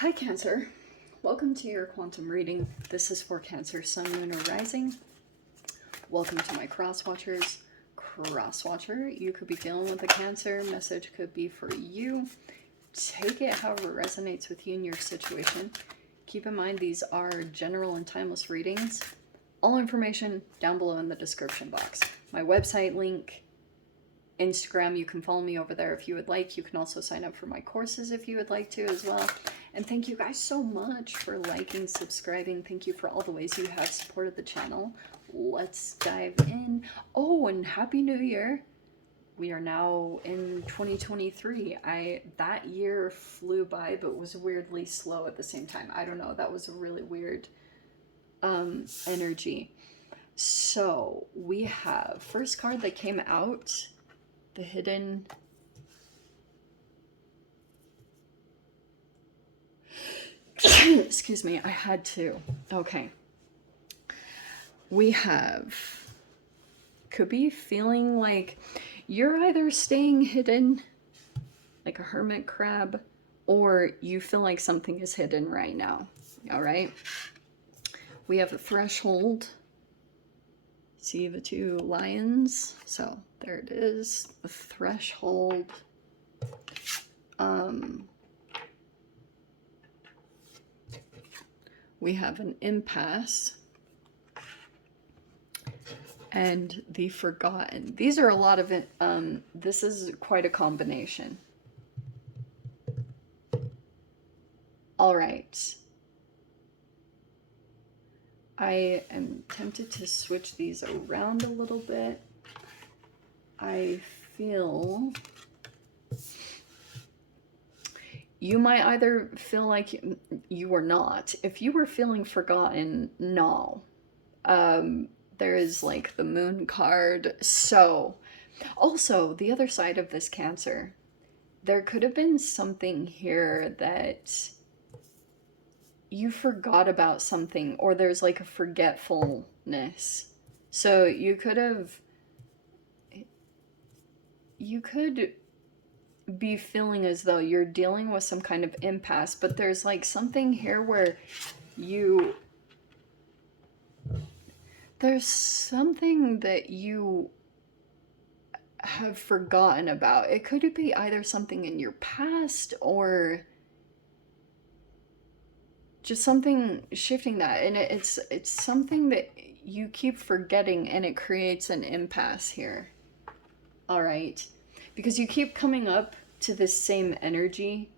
Hi Cancer, welcome to your quantum reading. This is for Cancer, Sun, Moon, or Rising. Welcome to my cross watchers. Cross watcher, you could be dealing with a Cancer. Message could be for you. Take it however it resonates with you and your situation. Keep in mind these are general and timeless readings. All information down below in the description box. My website link, Instagram, you can follow me over there if you would like. You can also sign up for my courses if you would like to as well. And thank you guys so much for liking, subscribing. Thank you for all the ways you have supported the channel. Let's dive in. Oh, and Happy New Year. We are now in 2023. That year flew by, but was weirdly slow at the same time. I don't know. That was a really weird energy. So we have first card that came out, the hidden. Excuse me, I had to. Okay. We have, could be feeling like you're either staying hidden like a hermit crab, or you feel like something is hidden right now. All right. We have a threshold. See the two lions? So there it is, the threshold. We have an impasse and the forgotten. These are a lot of it. This is quite a combination. All right. I am tempted to switch these around a little bit. I feel you might either feel like you are not. If you were feeling forgotten, no. There is like the moon card. So also the other side of this Cancer, there could have been something here that you forgot about something, or there's like a forgetfulness. So you could be feeling as though you're dealing with some kind of impasse, but there's like something here where there's something that you have forgotten about. It could be either something in your past or just something shifting that, and it's something that you keep forgetting, and it creates an impasse here. All right, because you keep coming up to this same energy.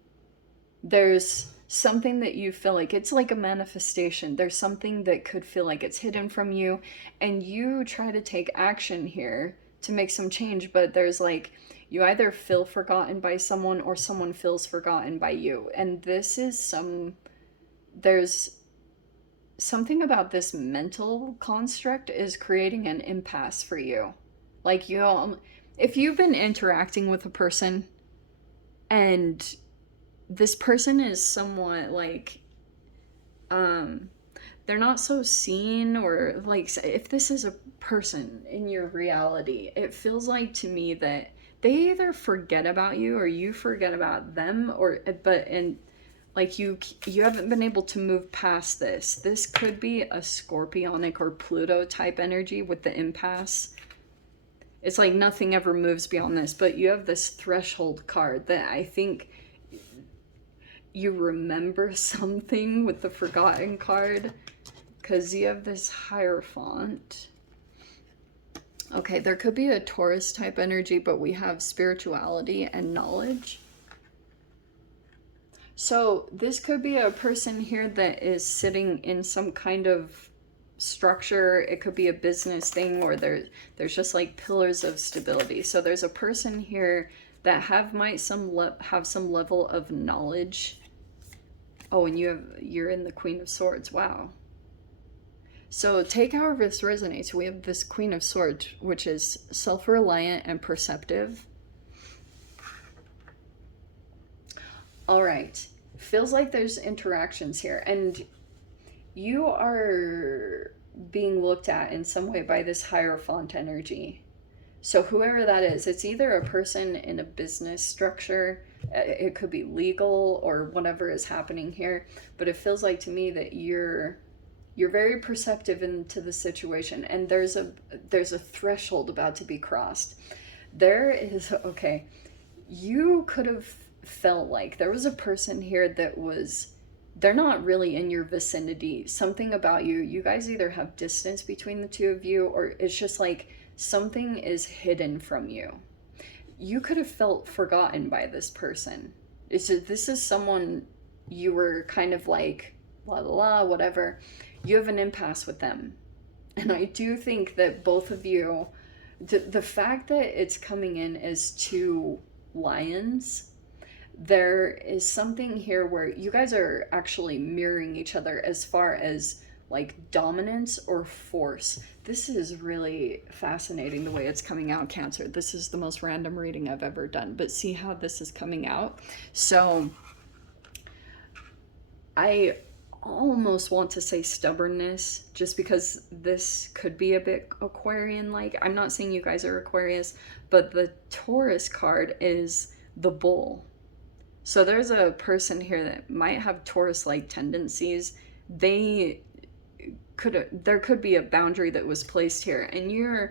There's something that you feel like it's like a manifestation. There's something that could feel like it's hidden from you, and you try to take action here to make some change, but there's like, you either feel forgotten by someone or someone feels forgotten by you. And this is there's something about this mental construct is creating an impasse for you. Like, if you've been interacting with a person and this person is somewhat like, they're not so seen, or like, if this is a person in your reality, it feels like to me that they either forget about you or you forget about them, and like you haven't been able to move past this. This could be a Scorpionic or Pluto type energy with the impasse. It's like nothing ever moves beyond this, but you have this threshold card that I think you remember something with the forgotten card, because you have this Hierophant. Okay, there could be a Taurus type energy, but we have spirituality and knowledge. So this could be a person here that is sitting in some kind of structure. It could be a business thing, or there's just like pillars of stability. So there's a person here that have some level of knowledge. Oh, and you're in the Queen of Swords. Wow. So take however this resonates. We have this Queen of Swords, which is self-reliant and perceptive. All right. Feels like there's interactions here, and you are being looked at in some way by this Hierophant energy. So whoever that is, it's either a person in a business structure, It could be legal or whatever is happening here, but it feels like to me that you're very perceptive into the situation, and there's a threshold about to be crossed. There is, okay, you could have felt like there was a person here that was, they're not really in your vicinity. Something about you guys either have distance between the two of you, or it's just like something is hidden from you. You could have felt forgotten by this person. This is someone you were kind of like, la la la, whatever. You have an impasse with them. And I do think that both of you, the fact that it's coming in as two lions, there is something here where you guys are actually mirroring each other as far as like dominance or force. This is really fascinating the way it's coming out, Cancer. This is the most random reading I've ever done, but see how this is coming out. So I almost want to say stubbornness, just because this could be a bit Aquarian like. I'm not saying you guys are Aquarius, but the Taurus card is the bull. So there's a person here that might have Taurus-like tendencies. There could be a boundary that was placed here, and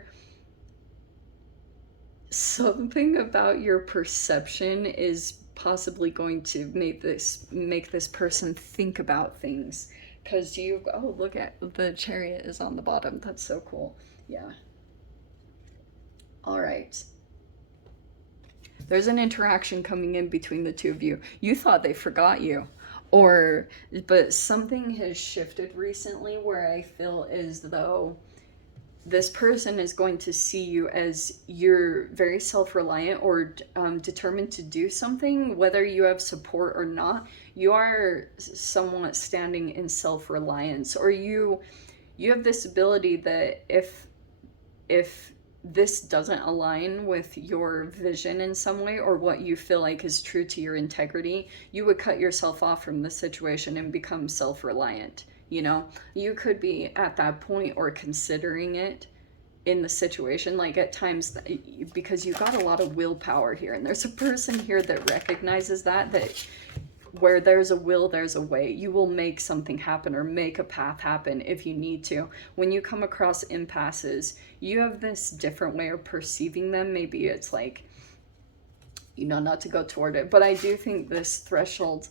something about your perception is possibly going to make this person think about things, because oh, look at the Chariot is on the bottom. That's so cool. Yeah. All right. There's an interaction coming in between the two of you. You thought they forgot you, but something has shifted recently where I feel as though this person is going to see you as you're very self-reliant or determined to do something, whether you have support or not. You are somewhat standing in self-reliance, or you have this ability that if this doesn't align with your vision in some way, or what you feel like is true to your integrity, you would cut yourself off from the situation and become self-reliant. You could be at that point or considering it in the situation, like at times, because you got a lot of willpower here, and there's a person here that recognizes that where there's a will, there's a way. You will make something happen or make a path happen if you need to. When you come across impasses, you have this different way of perceiving them. Maybe it's like, not to go toward it, but I do think this threshold,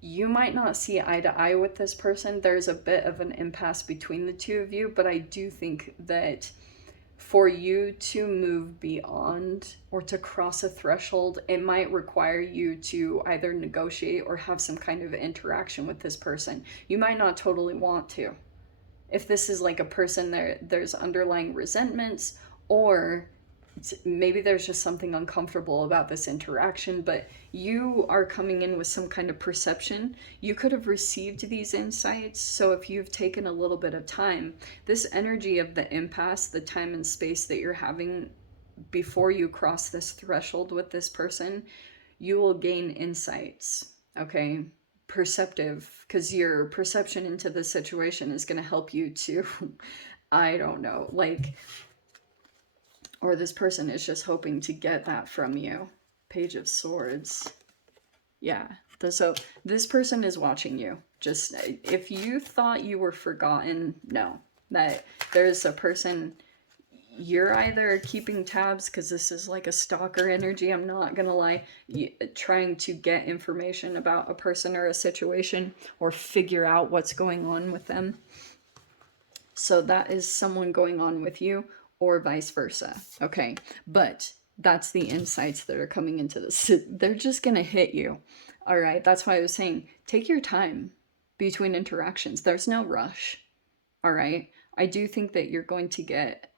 you might not see eye to eye with this person. There's a bit of an impasse between the two of you, but I do think that for you to move beyond or to cross a threshold, it might require you to either negotiate or have some kind of interaction with this person. You might not totally want to. If this is like a person there's underlying resentments, or maybe there's just something uncomfortable about this interaction, but you are coming in with some kind of perception. You could have received these insights. So if you've taken a little bit of time, this energy of the impasse, the time and space that you're having before you cross this threshold with this person, you will gain insights, okay? Perceptive, because your perception into the situation is going to help you to, I don't know, like, or this person is just hoping to get that from you. Page of Swords. Yeah. So this person is watching you. Just, if you thought you were forgotten, no. That there's a person, you're either keeping tabs, because this is like a stalker energy, I'm not gonna lie, trying to get information about a person or a situation, or figure out what's going on with them. So that is someone going on with you, or vice versa. Okay, but that's the insights that are coming into this. They're just gonna hit you. All right, that's why I was saying, take your time between interactions. There's no rush. All right, I do think that you're going to get,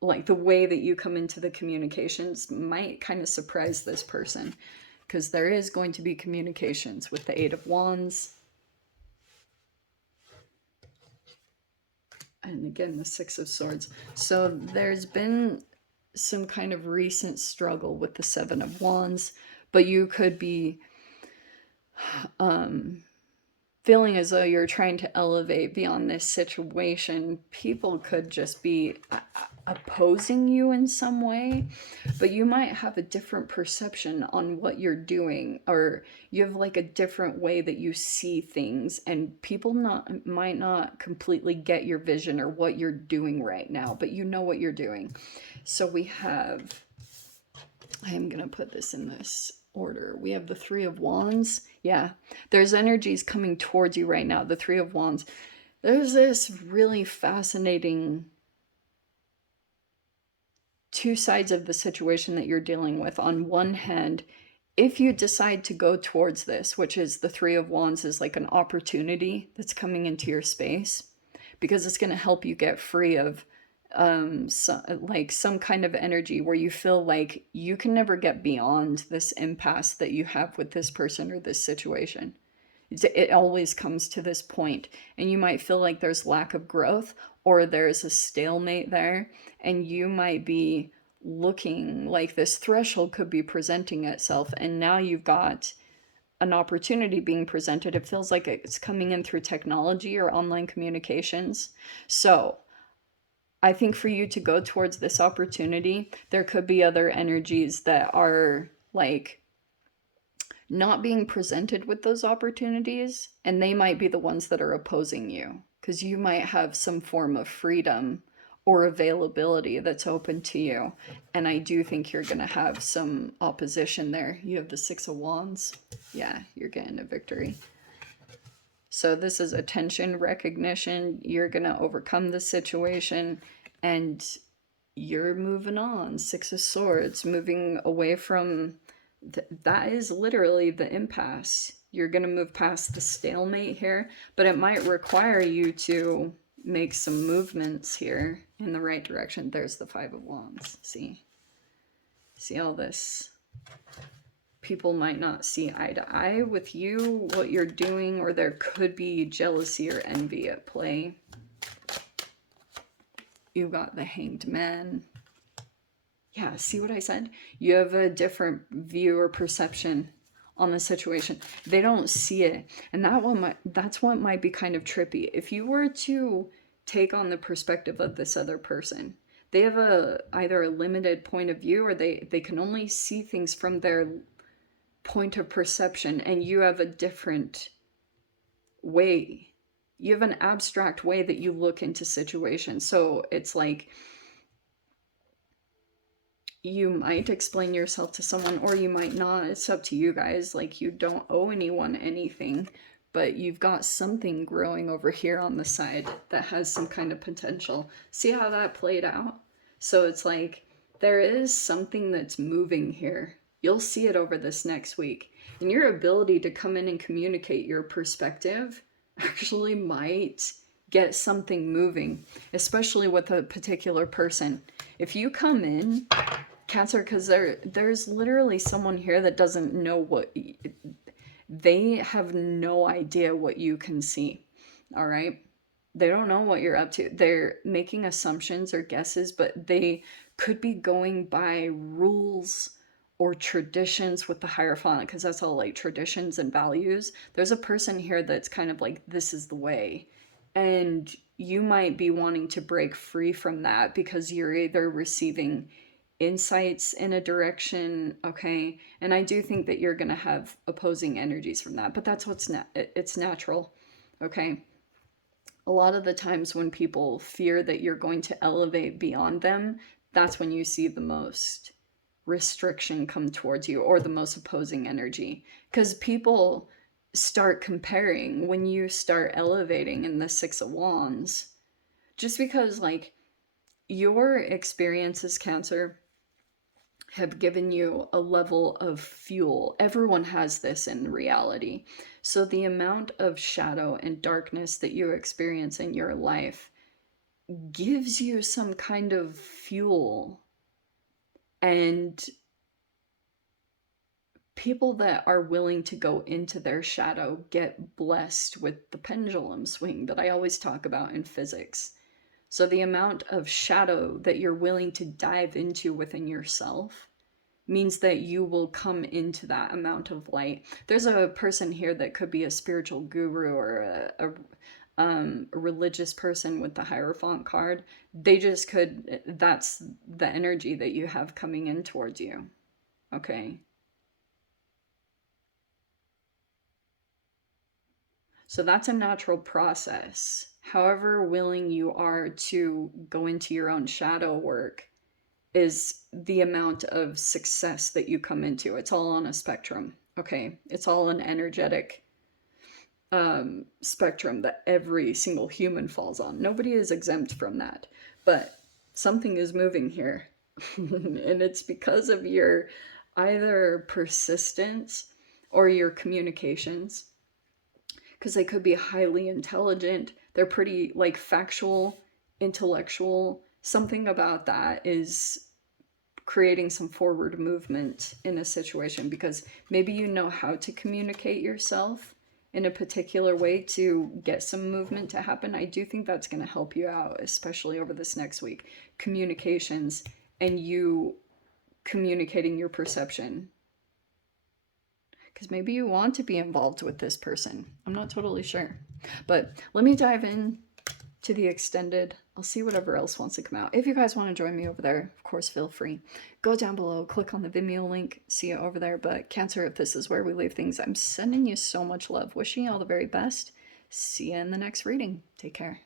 like, the way that you come into the communications might kind of surprise this person, because there is going to be communications with the Eight of Wands. And again, the Six of Swords. So there's been some kind of recent struggle with the Seven of Wands, but you could be feeling as though you're trying to elevate beyond this situation. People could just be, opposing you in some way, but you might have a different perception on what you're doing, or you have like a different way that you see things, and people might not completely get your vision or what you're doing right now, but you know what you're doing. So we have, I am going to put this in this order. We have the Three of Wands. Yeah, there's energies coming towards you right now. The Three of Wands. There's this really fascinating two sides of the situation that you're dealing with. On one hand, if you decide to go towards this, which is the Three of Wands, is like an opportunity that's coming into your space, because it's going to help you get free of some kind of energy where you feel like you can never get beyond this impasse that you have with this person or this situation. It always comes to this point, and you might feel like there's lack of growth, or there's a stalemate there, and you might be looking like this threshold could be presenting itself, and now you've got an opportunity being presented. It feels like it's coming in through technology or online communications. So I think for you to go towards this opportunity, there could be other energies that are like not being presented with those opportunities, and they might be the ones that are opposing you, because you might have some form of freedom or availability that's open to you, and I do think you're going to have some opposition there. You have the Six of Wands. Yeah, you're getting a victory. So this is attention, recognition. You're going to overcome the situation, and you're moving on. Six of Swords, moving away from that is literally the impasse. You're going to move past the stalemate here, but it might require you to make some movements here in the right direction. There's the Five of Wands. See all this? People might not see eye to eye with you, what you're doing, or there could be jealousy or envy at play. You got the Hanged Man. Yeah, see what I said? You have a different view or perception on the situation. They don't see it. And that's what might be kind of trippy. If you were to take on the perspective of this other person, they have either a limited point of view, or they can only see things from their point of perception, and you have a different way. You have an abstract way that you look into situations. So it's like, you might explain yourself to someone, or you might not. It's up to you guys. Like, you don't owe anyone anything, but you've got something growing over here on the side that has some kind of potential. See how that played out? So it's like, there is something that's moving here. You'll see it over this next week. And your ability to come in and communicate your perspective actually might get something moving, especially with a particular person. If you come in, Cancer, because there's literally someone here that doesn't know what, they have no idea what you can see, all right? They don't know what you're up to. They're making assumptions or guesses, but they could be going by rules or traditions with the Hierophant, because that's all like traditions and values. There's a person here that's kind of like, this is the way. And you might be wanting to break free from that, because you're either receiving insights in a direction, okay? And I do think that you're going to have opposing energies from that, but that's it's natural, okay? A lot of the times when people fear that you're going to elevate beyond them, that's when you see the most restriction come towards you, or the most opposing energy, because people start comparing when you start elevating in the Six of Wands, just because like your experiences, Cancer, have given you a level of fuel. Everyone has this in reality. So the amount of shadow and darkness that you experience in your life gives you some kind of fuel. And people that are willing to go into their shadow get blessed with the pendulum swing that I always talk about in physics. So the amount of shadow that you're willing to dive into within yourself means that you will come into that amount of light. There's a person here that could be a spiritual guru or religious person with the Hierophant card, they just could, that's the energy that you have coming in towards you. Okay. So that's a natural process. However willing you are to go into your own shadow work is the amount of success that you come into. It's all on a spectrum. Okay. It's all an energetic spectrum that every single human falls on. Nobody is exempt from that. But something is moving here. And it's because of your either persistence or your communications. Because they could be highly intelligent. They're pretty like factual, intellectual. Something about that is creating some forward movement in a situation, because maybe you know how to communicate yourself in a particular way to get some movement to happen. I do think that's going to help you out, especially over this next week. Communications and you communicating your perception. Because maybe you want to be involved with this person. I'm not totally sure. But let me dive in to the extended. I'll see whatever else wants to come out. If you guys want to join me over there, of course, feel free. Go down below, click on the Vimeo link, see it over there. But Cancer, if this is where we leave things, I'm sending you so much love. Wishing you all the very best. See you in the next reading. Take care.